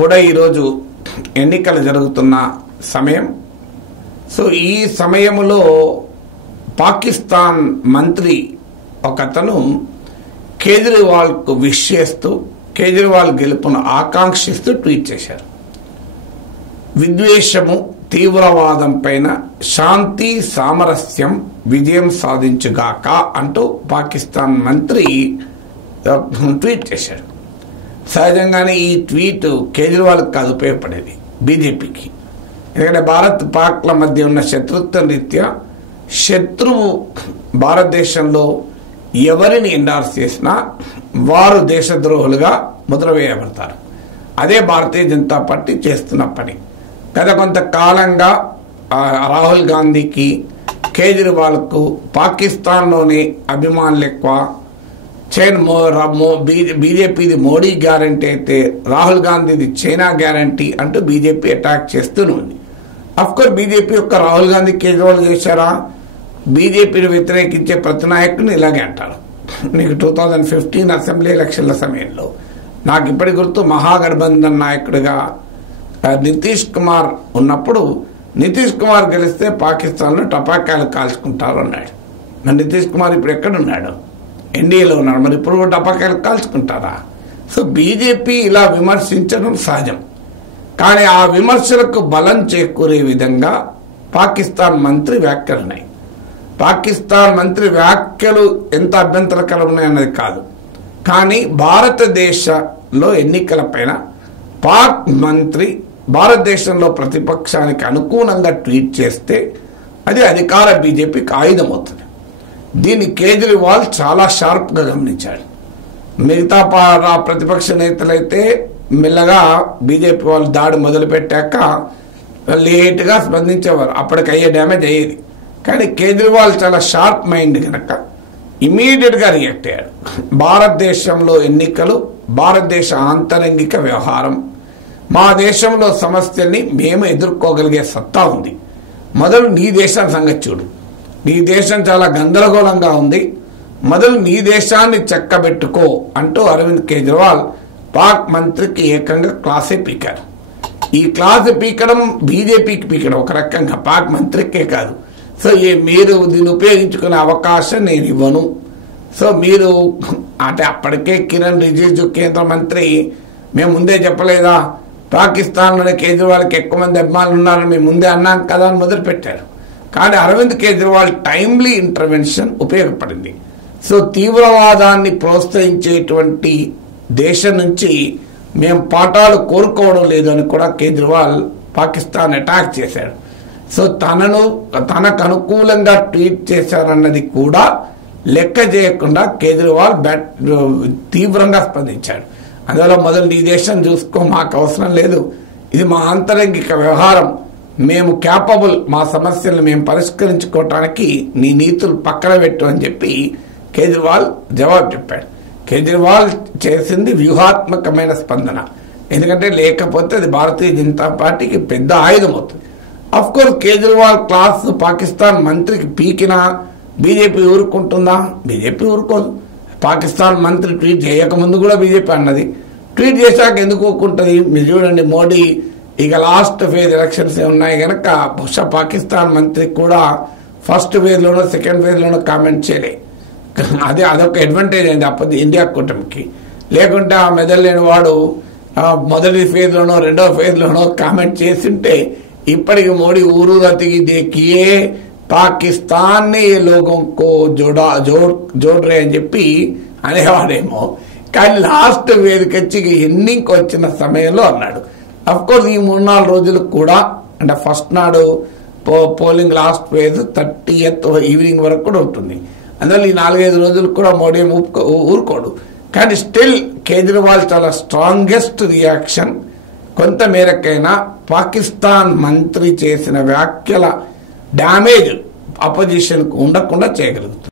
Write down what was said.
కూడా ఈరోజు ఎన్నికలు జరుగుతున్న సమయం. సో ఈ సమయంలో పాకిస్తాన్ మంత్రి ఒకతను కేజ్రీవాల్కు విష్ చేస్తూ కేజ్రీవాల్ గెలుపును ఆకాంక్షిస్తూ ట్వీట్ చేశారు. విద్వేషము తీవ్రవాదం పైన శాంతి సామరస్యం విజయం సాధించుగాక అంటూ పాకిస్తాన్ మంత్రి ట్వీట్ చేశాడు. సహజంగానే ఈ ట్వీట్ కేజ్రీవాల్కి కాదు ఉపయోగపడేది, బీజేపీకి. ఎందుకంటే భారత్ పాక్ల మధ్య ఉన్న శత్రుత్వ రీత్యా శత్రువు భారతదేశంలో ఎవరిని ఎండార్స్ చేసినా వారు దేశద్రోహులుగా ముద్ర వేయబడతారు. అదే భారతీయ జనతా పార్టీ చేస్తున్న పని. గత కొంతకాలంగా రాహుల్ గాంధీకి కేజ్రీవాల్కు పాకిస్తాన్లోని అభిమానులు ఎక్కువ. బీజేపీది మోడీ గ్యారంటీ అయితే రాహుల్ గాంధీది చైనా గ్యారంటీ అంటూ బీజేపీ అటాక్ చేస్తూనే ఉంది. అఫ్కోర్స్ బీజేపీ యొక్క రాహుల్ గాంధీ కేజ్రీవాల్ చేశారా? బీజేపీని వ్యతిరేకించే ప్రతి నాయకుడిని ఇలాగే అంటారు. నీకు 2015 అసెంబ్లీ ఎలక్షన్ల సమయంలో నాకు ఇప్పటి గుర్తు, మహాగఠబంధన్ నాయకుడిగా నితీష్ కుమార్ ఉన్నప్పుడు నితీష్ కుమార్ గెలిస్తే పాకిస్తాన్లో టపాకాయలు కాల్చుకుంటారు అన్నాడు. మరి నితీష్ కుమార్ ఇప్పుడు ఎక్కడున్నాడు? ఎన్డీఏలో ఉన్నాడు. మరి ఇప్పుడు కూడా టపాకాయలు కాల్చుకుంటారా? సో బీజేపీ ఇలా విమర్శించడం సహజం. కానీ ఆ విమర్శలకు బలం చేకూరే విధంగా పాకిస్తాన్ మంత్రి వ్యాఖ్యలు ఉన్నాయి. పాకిస్తాన్ మంత్రి వ్యాఖ్యలు ఎంత అభ్యంతరకరం ఉన్నాయన్నది కాదు, కానీ భారతదేశంలో ఎన్నికల పైన పాక్ మంత్రి భారతదేశంలో ప్రతిపక్షానికి అనుకూలంగా ట్వీట్ చేస్తే అది అధికార బీజేపీకి ఆయుధం అవుతుంది. దీన్ని కేజ్రీవాల్ చాలా షార్ప్గా గమనించాడు. మిగతా ప్రతిపక్ష నేతలైతే మెల్లగా బీజేపీ వాళ్ళు దాడి మొదలుపెట్టాక లేట్గా స్పందించేవారు, అప్పటికి అయ్యే డ్యామేజ్ అయ్యేది. కానీ కేజ్రీవాల్ చాలా షార్ప్ మైండ్ కనుక ఇమీడియట్గా రియాక్ట్ అయ్యాడు. భారతదేశంలో ఎన్నికలు భారతదేశ ఆంతరంగిక వ్యవహారం. మా దేశంలో సమస్యల్ని మేము ఎదుర్కోగలిగే సత్తా ఉంది. మొదలు నీ దేశం సంగతి చూడు. నీ దేశం చాలా గందరగోళంగా ఉంది. మొదలు నీ దేశాన్ని చెక్కబెట్టుకో అంటూ అరవింద్ కేజ్రీవాల్ పాక్ మంత్రికి ఏకంగా క్లాసే పీకారు. ఈ క్లాస్ పీకడం బీజేపీకి పీకడం ఒక రకంగా, పాక్ మంత్రికే కాదు. సో మీరు దీన్ని ఉపయోగించుకునే అవకాశం నేను ఇవ్వను. సో మీరు అంటే అప్పటికే కిరణ్ రిజిజు కేంద్ర మంత్రి మేము ముందే చెప్పలేదా, పాకిస్తాన్లోనే కేజ్రీవాల్కి ఎక్కువ మంది అభిమానులు ఉన్నారని మేము ముందే అన్నాం కదా అని మొదలుపెట్టారు. కానీ అరవింద్ కేజ్రీవాల్ టైమ్లీ ఇంటర్వెన్షన్ ఉపయోగపడింది. సో తీవ్రవాదాన్ని ప్రోత్సహించేటువంటి దేశం నుంచి మేము పాఠాలు కోరుకోవడం లేదు అని కూడా కేజ్రీవాల్ పాకిస్తాన్ అటాక్ చేశాడు. సో తనకు అనుకూలంగా ట్వీట్ చేశారన్నది కూడా లెక్క చేయకుండా కేజ్రీవాల్ తీవ్రంగా స్పందించాడు. అందువల్ల మొదలు నీ దేశం చూసుకో, మాకు అవసరం లేదు, ఇది మా ఆంతరంగిక వ్యవహారం, మేము క్యాపబుల్, మా సమస్యలను మేము పరిష్కరించుకోవటానికి నీ నీతులు పక్కన పెట్టు అని చెప్పి కేజ్రీవాల్ జవాబు చెప్పాడు. కేజ్రీవాల్ చేసింది వ్యూహాత్మకమైన స్పందన. ఎందుకంటే లేకపోతే అది భారతీయ జనతా పార్టీకి పెద్ద ఆయుధం అవుతుంది. Of course Kejriwal class Pakistan మంత్రికి పీకినా బీజేపీ ఊరుకుంటుందా? బీజేపీ ఊరుకోదు. పాకిస్తాన్ మంత్రి ట్వీట్ చేయకముందు కూడా బీజేపీ అన్నది, ట్వీట్ చేశాక ఎందుకు ఊరుకుంటుంది? మీరు చూడండి, మోడీ ఇక లాస్ట్ ఫేజ్ ఎలక్షన్స్ ఉన్నాయి కనుక బహుశా పాకిస్తాన్ మంత్రికి కూడా ఫస్ట్ ఫేజ్లోనో సెకండ్ ఫేజ్లోనో కామెంట్ చేయలే. అదొక అడ్వాంటేజ్ అయింది అప్పటి ఇండియా కూటమికి. లేకుంటే ఆ మెదలేని వాడు మొదటి ఫేజ్లోనో రెండో ఫేజ్లోనో కామెంట్ చేస్తుంటే ఇప్పటికి మోడీ ఊరూరా తిరిగి దేకియే పాకిస్తాన్ ని లోగోं को जोड़ रहे అని చెప్పి అనేవాడేమో. కానీ లాస్ట్ వేదికచ్చి ఎన్నింగ్ వచ్చిన సమయంలో అన్నాడు. అఫ్ కోర్స్ ఈ 3-4 రోజులు కూడా, అంటే ఫస్ట్ నాడు polling last phase 30th evening వరకు కూడా ఉంటుంది. అందువల్ల ఈ 4-5 రోజులు కూడా మోడీ ఊరుకోడు. కానీ స్టిల్ కేజ్రీవాల్ చాలా స్ట్రాంగెస్ట్ రియాక్షన్ కొంత మేరకైనా పాకిస్తాన్ మంత్రి చేసిన వ్యాఖ్యల డ్యామేజ్ అపోజిషన్ కు ఉండకుండా చేయగలుగుతుంది.